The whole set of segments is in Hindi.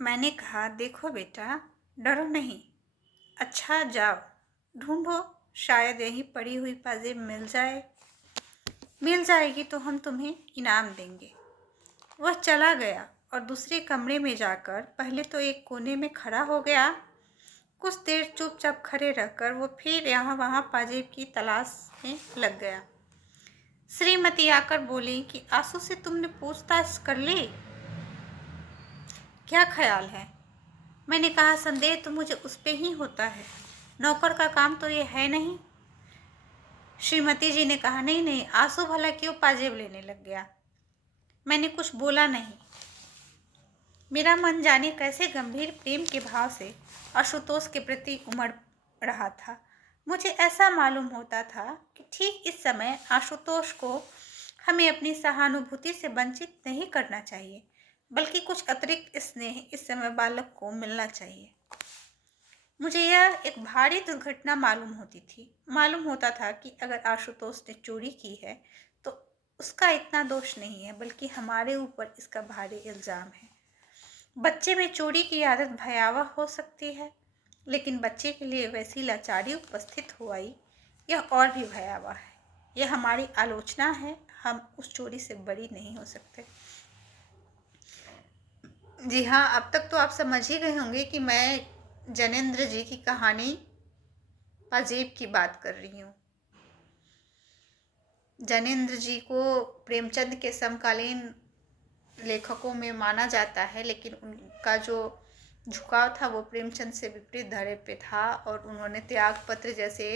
मैंने कहा, देखो बेटा, डरो नहीं। अच्छा जाओ, ढूंढो, शायद यहीं पड़ी हुई पाजेब मिल जाए। मिल जाएगी तो हम तुम्हें इनाम देंगे। वह चला गया और दूसरे कमरे में जाकर पहले तो एक कोने में खड़ा हो गया। कुछ देर चुपचाप खड़े रहकर वो फिर यहाँ वहाँ पाजेब की तलाश में लग गया। श्रीमती आकर बोली कि आंसू से तुमने पूछताछ कर ली? क्या ख्याल है? मैंने कहा, संदेह तो मुझे उस पे ही होता है, नौकर का काम तो ये है नहीं। श्रीमती जी ने कहा, नहीं नहीं, आंसू भला क्यों पाजेब लेने लग गया? मैंने कुछ बोला नहीं। मेरा मन जाने कैसे गंभीर प्रेम के भाव से आशुतोष के प्रति उमड़ रहा था। मुझे ऐसा मालूम होता था कि ठीक इस समय आशुतोष को हमें अपनी सहानुभूति से वंचित नहीं करना चाहिए, बल्कि कुछ अतिरिक्त स्नेह इस समय बालक को मिलना चाहिए। मुझे यह एक भारी दुर्घटना मालूम होती थी। मालूम होता था कि अगर आशुतोष ने चोरी की है तो उसका इतना दोष नहीं है, बल्कि हमारे ऊपर इसका भारी इल्ज़ाम है। बच्चे में चोरी की आदत भयावह हो सकती है, लेकिन बच्चे के लिए वैसी लाचारी उपस्थित हो आई, यह और भी भयावह है। यह हमारी आलोचना है, हम उस चोरी से बरी नहीं हो सकते। जी हाँ, अब तक तो आप समझ ही गए होंगे कि मैं जनेंद्र जी की कहानी पाजेब की बात कर रही हूँ। जनेंद्र जी को प्रेमचंद के समकालीन लेखकों में माना जाता है, लेकिन उनका जो झुकाव था वो प्रेमचंद से विपरीत धरे पे था और उन्होंने त्यागपत्र जैसे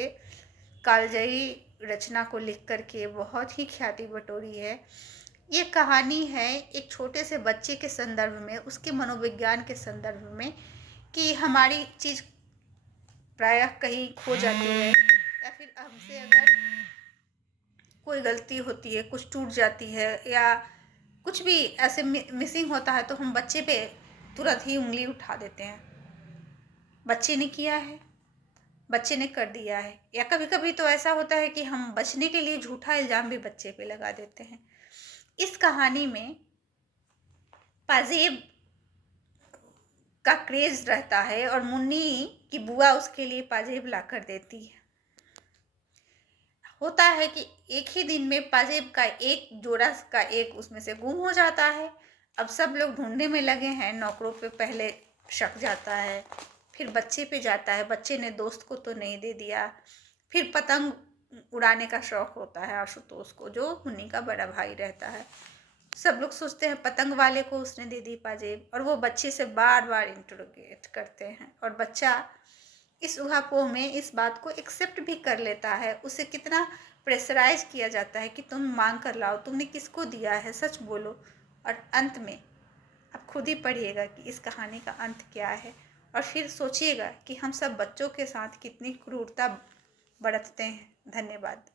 कालजयी रचना को लिख करके बहुत ही ख्याति बटोरी है। ये कहानी है एक छोटे से बच्चे के संदर्भ में, उसके मनोविज्ञान के संदर्भ में, कि हमारी चीज़ प्रायः कहीं खो जाती है या फिर हमसे अगर कोई गलती होती है, कुछ टूट जाती है या कुछ भी ऐसे मिसिंग होता है तो हम बच्चे पे तुरंत ही उंगली उठा देते हैं। बच्चे ने किया है, बच्चे ने कर दिया है, या कभी कभी तो ऐसा होता है कि हम बचने के लिए झूठा इल्ज़ाम भी बच्चे पे लगा देते हैं। इस कहानी में पाजेब का क्रेज रहता है और मुन्नी की बुआ उसके लिए पाजेब ला कर देती है। होता है कि एक ही दिन में पाजेब का एक जोड़ा का एक उसमें से गुम हो जाता है। अब सब लोग ढूंढने में लगे हैं। नौकरों पे पहले शक जाता है, फिर बच्चे पे जाता है, बच्चे ने दोस्त को तो नहीं दे दिया। फिर पतंग उड़ाने का शौक होता है आशुतोष को, जो मुन्नी का बड़ा भाई रहता है। सब लोग सोचते हैं पतंग वाले को उसने दे दी पाजेब, और वो बच्चे से बार बार इंटरोगेट करते हैं और बच्चा इस ऊहापोह में इस बात को एक्सेप्ट भी कर लेता है। उसे कितना प्रेशराइज किया जाता है कि तुम मांग कर लाओ, तुमने किसको दिया है, सच बोलो। और अंत में आप खुद ही पढ़िएगा कि इस कहानी का अंत क्या है, और फिर सोचिएगा कि हम सब बच्चों के साथ कितनी क्रूरता बरतते हैं। धन्यवाद।